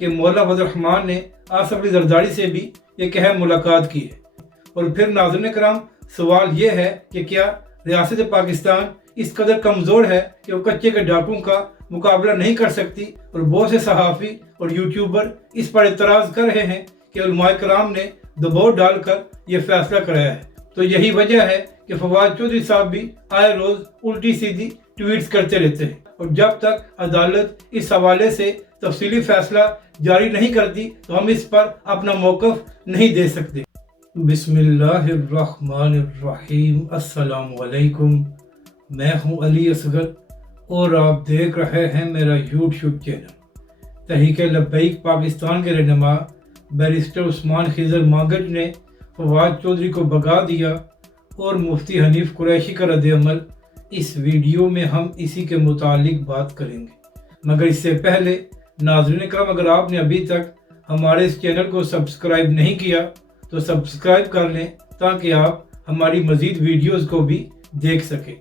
کہ مولانا فضل الرحمان نے آصف علی زرداری سے بھی ایک اہم ملاقات کی ہے۔ اور پھر ناظرین کرام، سوال یہ ہے کہ کیا ریاست پاکستان اس قدر کمزور ہے کہ وہ کچے کے ڈاکوں کا مقابلہ نہیں کر سکتی؟ اور بہت سے صحافی اور یوٹیوبر اس پر اعتراض کر رہے ہیں کہ علماء کرام نے دباؤ ڈال کر یہ فیصلہ کرایا ہے۔ تو یہی وجہ ہے کہ فواد چودھری صاحب بھی آئے روز الٹی سیدھی ٹویٹس کرتے رہتے ہیں، اور جب تک عدالت اس حوالے سے تفصیلی فیصلہ جاری نہیں کرتی تو ہم اس پر اپنا موقف نہیں دے سکتے۔ بسم اللہ الرحمن الرحیم۔ السلام علیکم، میں ہوں علی اصغر اور آپ دیکھ رہے ہیں میرا یوٹیوب چینل۔ تحریک لبیک پاکستان کے رہنما بیرسٹر عثمان خضر مانگٹ نے فواد چودھری کو بھگا دیا اور مفتی حنیف قریشی کا رد عمل، اس ویڈیو میں ہم اسی کے متعلق بات کریں گے۔ مگر اس سے پہلے ناظرین کرام، اگر آپ نے ابھی تک ہمارے اس چینل کو سبسکرائب نہیں کیا تو سبسکرائب کر لیں تاکہ آپ ہماری مزید ویڈیوز کو بھی دیکھ سکیں۔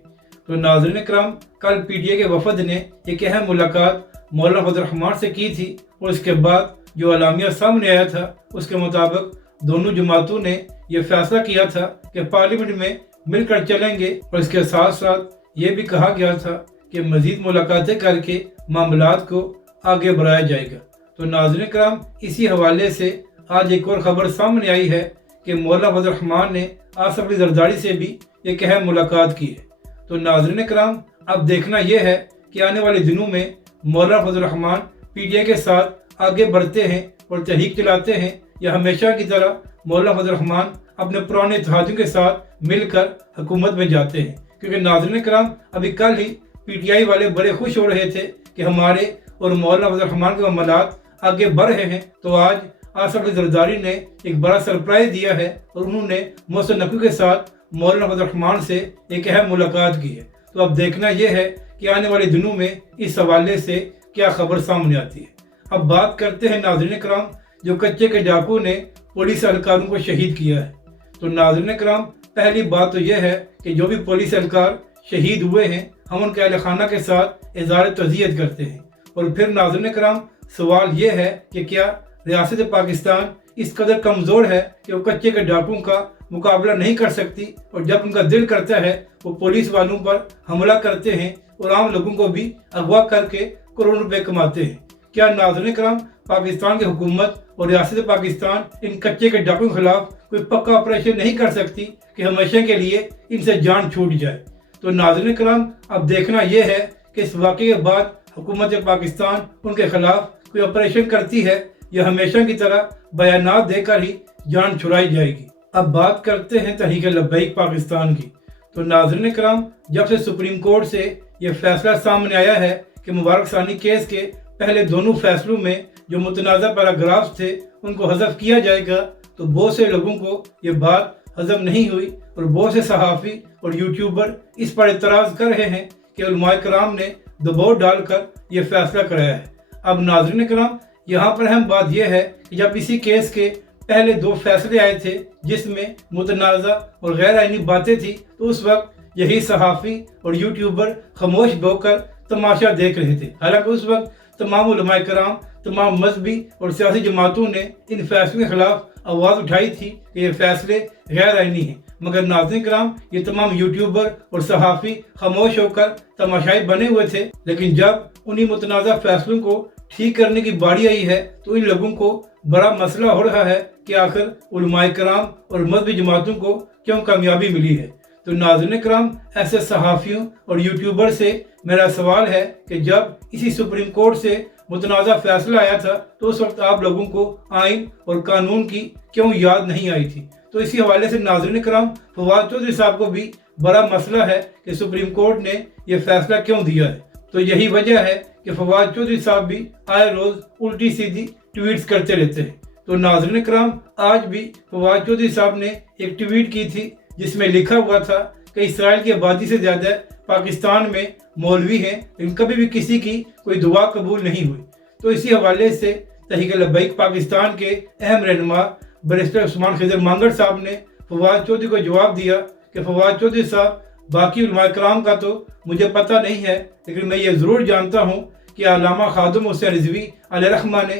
تو ناظرین کرام، کل پی ٹی آئی کے وفد نے ایک اہم ملاقات مولانا فضل الرحمان سے کی تھی، اور اس کے بعد جو اعلامیہ سامنے آیا تھا اس کے مطابق دونوں جماعتوں نے یہ فیصلہ کیا تھا کہ پارلیمنٹ میں مل کر چلیں گے، اور اس کے ساتھ ساتھ یہ بھی کہا گیا تھا کہ مزید ملاقاتیں کر کے معاملات کو آگے بڑھایا جائے گا۔ تو ناظرین کرام، اسی حوالے سے آج ایک اور خبر سامنے آئی ہے کہ مولانا فضل الرحمان نے آصف علی زرداری سے بھی ایک اہم ملاقات کی ہے۔ تو ناظرین کرام، اب دیکھنا یہ ہے کہ آنے والے دنوں میں مولانا فضل الرحمان پی ٹی آئی کے ساتھ آگے بڑھتے ہیں اور تحریک چلاتے ہیں، یا ہمیشہ کی طرح مولانا فضل الرحمان اپنے پرانے اتحادیوں کے ساتھ مل کر حکومت میں جاتے ہیں۔ کیونکہ ناظرین کرام، ابھی کل ہی پی ٹی آئی والے بڑے خوش ہو رہے تھے کہ ہمارے اور مولانا فضل الرحمان کے معاملات آگے بڑھ رہے ہیں، تو آج آصف علی زرداری نے ایک بڑا سرپرائز دیا ہے اور انہوں نے محسن نقوی کے ساتھ مولانا فضل الرحمان سے ایک اہم ملاقات کی ہے۔ تو اب دیکھنا یہ ہے کہ آنے والے دنوں میں اس حوالے سے کیا خبر سامنے آتی ہے۔ اب بات کرتے ہیں ناظرین کرام، جو کچے کے ڈاکو نے پولیس اہلکاروں کو شہید کیا ہے۔ تو ناظرین کرام، پہلی بات تو یہ ہے کہ جو بھی پولیس اہلکار شہید ہوئے ہیں، ہم ان کے اہل خانہ کے ساتھ اظہار تعزیت کرتے ہیں۔ اور پھر ناظرین کرام، سوال یہ ہے کہ کیا ریاست پاکستان اس قدر کمزور ہے کہ وہ کچے کے ڈاکوں کا مقابلہ نہیں کر سکتی، اور جب ان کا دل کرتا ہے وہ پولیس والوں پر حملہ کرتے ہیں اور عام لوگوں کو بھی اغوا کر کے کروڑوں روپے کماتے ہیں؟ کیا ناظرین کرام، پاکستان کی حکومت اور ریاست پاکستان ان کچے کے ڈاکوں کے خلاف کوئی پکا آپریشن نہیں کر سکتی کہ ہمیشہ کے لیے ان سے جان چھوٹ جائے؟ تو ناظرین کرام، اب دیکھنا یہ ہے کہ اس واقعے کے بعد حکومت پاکستان ان کے خلاف کوئی آپریشن کرتی ہے یا ہمیشہ کی طرح بیانات دے کر ہی جان چھڑائی جائے گی۔ اب بات کرتے ہیں تحریک لبیک پاکستان کی۔ تو ناظرین کرام، جب سے سپریم کورٹ سے یہ فیصلہ سامنے آیا ہے کہ مبارک ثانی کیس کے پہلے دونوں فیصلوں میں جو متنازع پیراگرافز تھے ان کو حذف کیا جائے گا، تو بہت سے لوگوں کو یہ بات ہضم نہیں ہوئی، اور بہت سے صحافی اور یوٹیوبر اس پر اعتراض کر رہے ہیں کہ علماء کرام نے دباؤ ڈال کر یہ فیصلہ کرایا ہے۔ اب ناظرین کرام، یہاں پر اہم بات یہ ہے کہ جب اسی کیس کے پہلے دو فیصلے آئے تھے جس میں متنازع اور غیر آئینی باتیں تھیں، تو اس وقت یہی صحافی اور یوٹیوبر خاموش ہو کر تماشا دیکھ رہے تھے۔ حالانکہ اس وقت تمام علماء کرام، تمام مذہبی اور سیاسی جماعتوں نے ان فیصلوں کے خلاف آواز اٹھائی تھی کہ یہ فیصلے غیر آئینی ہیں، مگر ناظرین کرام، یہ تمام یوٹیوبر اور صحافی خاموش ہو کر تماشائی بنے ہوئے تھے۔ لیکن جب انہی متنازع فیصلوں کو ٹھیک کرنے کی باری آئی ہے تو ان لوگوں کو بڑا مسئلہ ہو رہا ہے کہ آخر علماء کرام اور مذہبی جماعتوں کو کیوں کامیابی ملی ہے۔ تو ناظرین کرام، ایسے صحافیوں اور یوٹیوبر سے میرا سوال ہے کہ جب اسی سپریم کورٹ سے متنازع فیصلہ آیا تھا تو اس وقت آپ لوگوں کو آئین اور قانون کی کیوں یاد نہیں آئی تھی؟ تو اسی حوالے سے ناظرین کرام، فواد چودھری صاحب کو بھی بڑا مسئلہ ہے کہ سپریم کورٹ نے یہ فیصلہ کیوں دیا ہے۔ تو یہی وجہ ہے کہ فواد چودھری صاحب بھی آئے روز الٹی سیدھی ٹویٹس کرتے رہتے ہیں۔ تو ناظرین کرام، آج بھی فواد چودھری صاحب نے ایک ٹویٹ کی تھی جس میں لکھا ہوا تھا کہ اسرائیل کی آبادی سے زیادہ پاکستان میں مولوی ہیں، لیکن کبھی بھی کسی کی کوئی دعا قبول نہیں ہوئی۔ تو اسی حوالے سے تحریک لبیک پاکستان کے اہم رہنما بیرسٹر عثمان خضر مانگٹ صاحب نے فواد چودھری کو جواب دیا کہ فواد چودھری صاحب، باقی علماء کرام کا تو مجھے پتہ نہیں ہے، لیکن میں یہ ضرور جانتا ہوں کہ علامہ خادم حسین رضوی علیہ رحمہ نے